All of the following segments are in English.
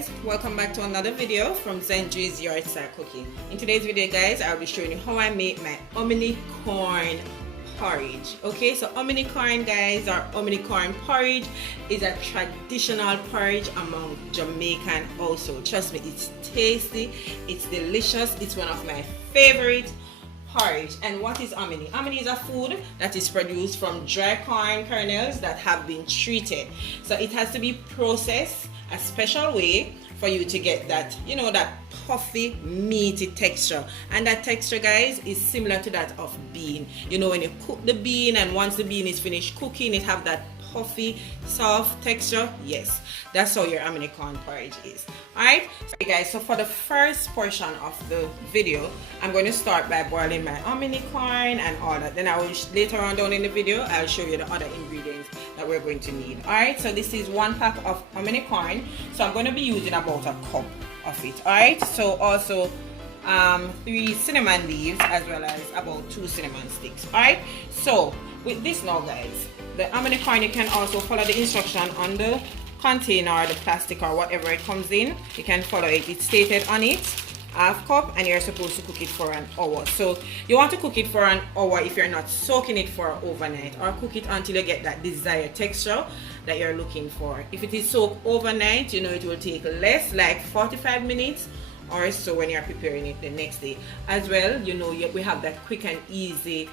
guys, welcome back to another video from Zenji's Yard Style Cooking. In today's video guys, I'll be showing you how I make my hominy corn porridge. Okay, so hominy corn guys, or hominy corn porridge is a traditional porridge among Jamaican also. Trust me, it's tasty, it's delicious, it's one of my favorite porridge. And what is hominy? Hominy is a food that is produced from dry corn kernels that have been treated. So it has to be processed a special way for you to get that, you know, that puffy meaty texture. And that texture guys is similar to that of bean. You know, when you cook the bean and once the bean is finished cooking, it have that puffy soft texture. Yes, that's how your hominy corn porridge is. Alright, so guys, so for the first portion of the video, I'm going to start by boiling my hominy corn and all that. Then I will later on down in the video, I'll show you the other ingredients that we're going to need. Alright, so this is 1 pack of hominy corn, so I'm going to be using about a cup of it. Alright, so also 3 cinnamon leaves as well as about 2 cinnamon sticks. Alright, so with this now guys, the hominy corn, you can also follow the instruction on the container or the plastic or whatever it comes in. You can follow it. It's stated on it, 1/2 cup, and you're supposed to cook it for an hour. So you want to cook it for an hour if you're not soaking it for overnight, or cook it until you get that desired texture that you're looking for. If it is soaked overnight, you know, it will take less, like 45 minutes or so when you're preparing it the next day. As well, you know, we have that quick and easy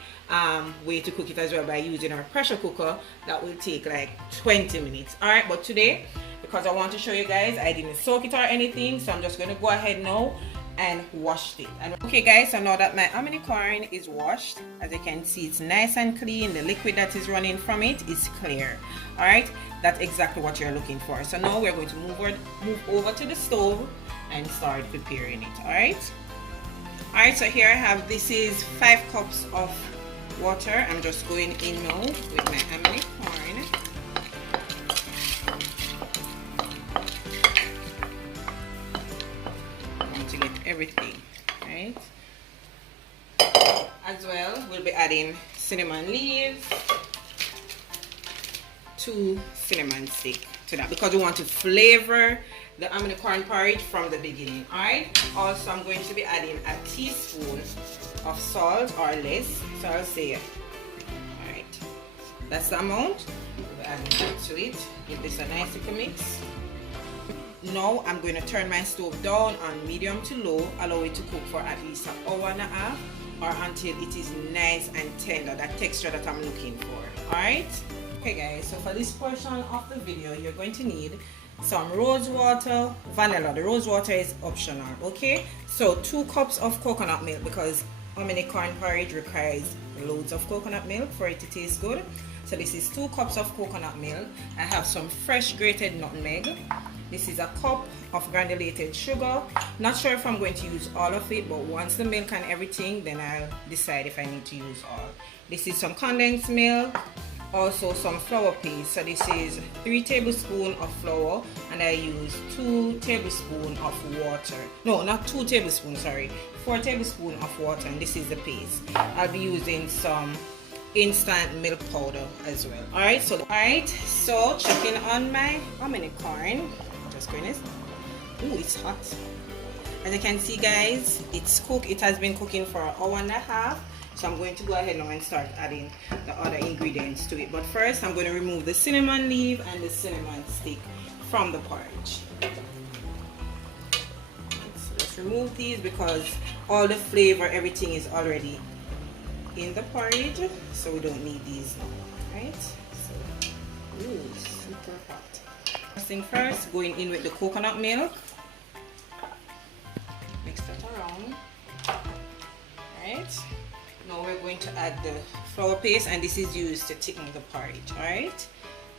way to cook it as well by using our pressure cooker. That will take like 20 minutes. Alright, but today, because I want to show you guys, I didn't soak it or anything, so I'm just going to go ahead now and wash it. And okay guys, so now that my hominy corn is washed, as you can see, it's nice and clean. The liquid that is running from it is clear. Alright, that's exactly what you're looking for. So now we're going to move over to the stove and start preparing it. Alright, so here I have, this is 5 cups of water. I'm just going in now with my hominy corn. I want to get everything, right? As well, we'll be adding cinnamon leaves, 2 cinnamon sticks to that, because we want to flavor the hominy corn porridge from the beginning. Alright, also I'm going to be adding a teaspoon of salt or less, so I'll say, alright, that's the amount. We'll add that to it. Give this a nice little mix. Now I'm going to turn my stove down on medium to low, allow it to cook for at least an hour and a half, or until it is nice and tender, that texture that I'm looking for. Alright, okay guys, so for this portion of the video, you're going to need some rose water, vanilla. The rose water is optional. Okay, so 2 cups of coconut milk, because hominy corn porridge requires loads of coconut milk for it to taste good. So this is 2 cups of coconut milk. I have some fresh grated nutmeg. This is a cup of granulated sugar. Not sure if I'm going to use all of it, but once the milk and everything, then I'll decide if I need to use all. This is some condensed milk. Also some flour paste. So this is 3 tablespoons of flour, and I use 2 tablespoons of water. No, not 2 tablespoons, sorry, 4 tablespoons of water, and this is the paste. I'll be using some instant milk powder as well. Alright, so checking on my hominy corn. Just going this. Ooh, it's hot. As you can see guys, it's cooked. It has been cooking for an hour and a half. So I'm going to go ahead now and start adding the other ingredients to it. But first, I'm going to remove the cinnamon leaf and the cinnamon stick from the porridge. So let's remove these because all the flavor, everything is already in the porridge. So we don't need these now, right? So, ooh, super hot. First thing first, going in with the coconut milk. Mix that around, right? Now we're going to add the flour paste, and this is used to thicken the porridge. Alright,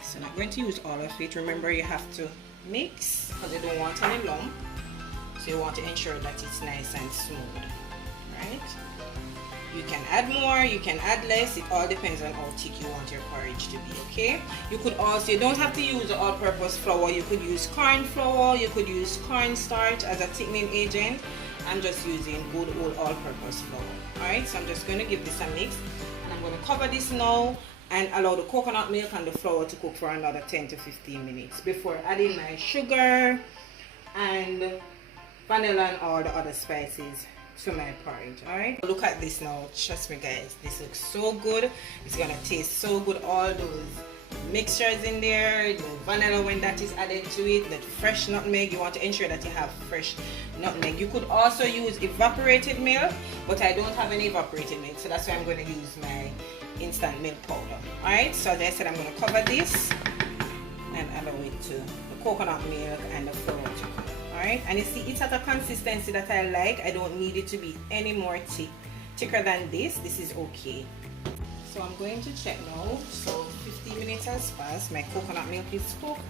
so I'm not going to use all of it. Remember, you have to mix because you don't want any lump, so you want to ensure that it's nice and smooth. Right, you can add more, you can add less. It all depends on how thick you want your porridge to be. Okay, you could also, you don't have to use the all-purpose flour. You could use corn flour, you could use cornstarch as a thickening agent. I'm just using good old all-purpose flour. Alright, so I'm just going to give this a mix, and I'm going to cover this now and allow the coconut milk and the flour to cook for another 10 to 15 minutes before adding my sugar and vanilla and all the other spices to my porridge. Alright, look at this now. Trust me guys, this looks so good. It's gonna taste so good. All those mixtures in there, the vanilla when that is added to it, the fresh nutmeg. You want to ensure that you have fresh nutmeg. You could also use evaporated milk, but I don't have any evaporated milk, so that's why I'm going to use my instant milk powder. Alright, so as I said, I'm going to cover this and allow it to the coconut milk and the flour to cook. Alright, and you see it's at a consistency that I like. I don't need it to be any more thicker than this. This is okay. So I'm going to check now. So 15 minutes has passed. My coconut milk is cooked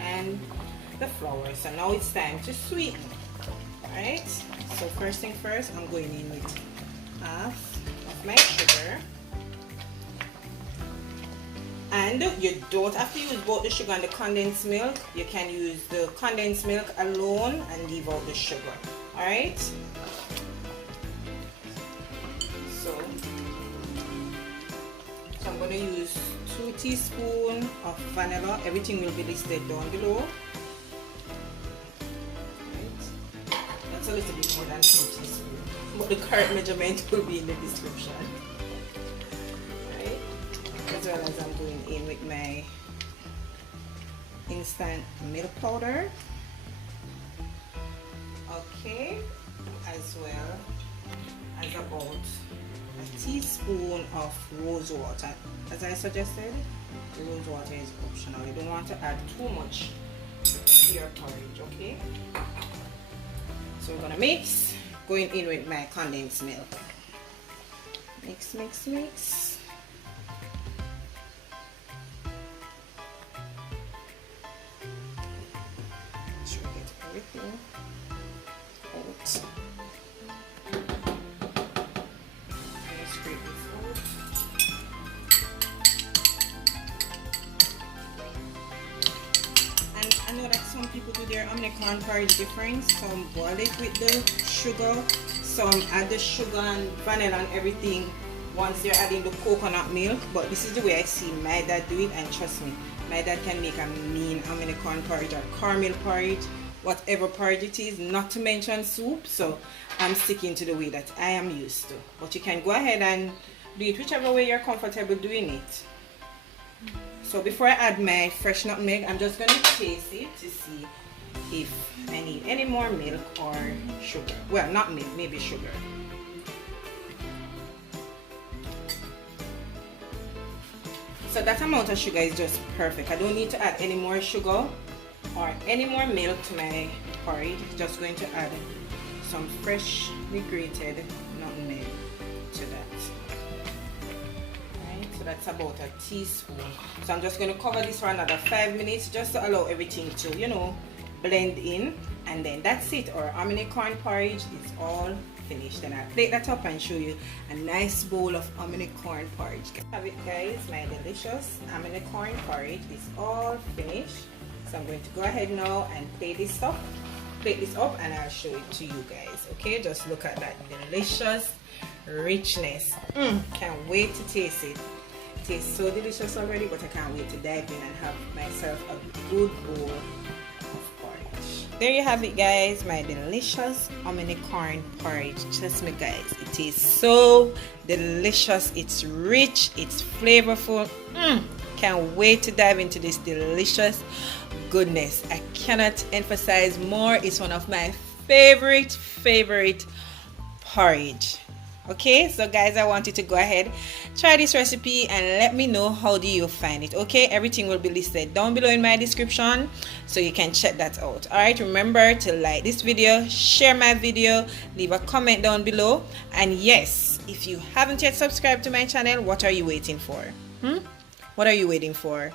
and the flour. So now it's time to sweeten. Alright, so first thing first, I'm going in with half of my sugar. And you don't have to use both the sugar and the condensed milk. You can use the condensed milk alone and leave out the sugar. Alright? So I'm going to use 2 teaspoons of vanilla. Everything will be listed down below. Right. That's a little bit more than 2 teaspoons. But the correct measurement will be in the description. As well as I'm going in with my instant milk powder. Okay, as well as about a teaspoon of rose water. As I suggested, the rose water is optional. You don't want to add too much to your porridge, okay? So we're gonna mix, going in with my condensed milk. Mix, mix, mix. Everything out. Scrape this out. And I know that some people do their hominy corn porridge different. Some boil it with the sugar, some add the sugar and vanilla and everything once they're adding the coconut milk. But this is the way I see my dad do it, and trust me, my dad can make a mean hominy corn porridge or caramel porridge, whatever porridge it is, not to mention soup. So I'm sticking to the way that I am used to, but you can go ahead and do it whichever way you're comfortable doing it. So before I add my fresh nutmeg, I'm just going to taste it to see if I need any more milk or sugar. Well, not milk, maybe sugar. So that amount of sugar is just perfect. I don't need to add any more sugar or any more milk to my porridge. Just going to add some freshly grated nutmeg to that. Alright, so that's about a teaspoon. So I'm just going to cover this for another 5 minutes just to allow everything to, you know, blend in, and then that's it. Our hominy corn porridge is all finished. And I'll plate that up and show you a nice bowl of hominy corn porridge. Have it guys, my delicious hominy corn porridge is all finished. So I'm going to go ahead now and plate this up and I'll show it to you guys. Okay, just look at that delicious richness. Can't wait to taste it. It tastes so delicious already, but I can't wait to dive in and have myself a good bowl of porridge. There you have it guys, my delicious hominy corn porridge. Trust me guys, it tastes so delicious. It's rich, it's flavorful. Can't wait to dive into this delicious goodness. I cannot emphasize more. It's one of my favorite porridge. Okay, so guys, I want you to go ahead, try this recipe and let me know how do you find it. Okay, everything will be listed down below in my description, so you can check that out. All right, remember to like this video, share my video, leave a comment down below, and yes, if you haven't yet subscribed to my channel, what are you waiting for? What are you waiting for?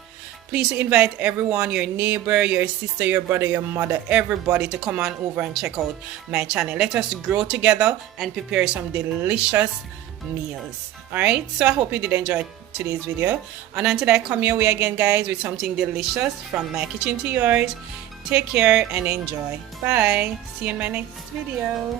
Please invite everyone, your neighbor, your sister, your brother, your mother, everybody to come on over and check out my channel. Let us grow together and prepare some delicious meals. Alright, so I hope you did enjoy today's video. And until I come your way again guys with something delicious from my kitchen to yours, take care and enjoy. Bye. See you in my next video.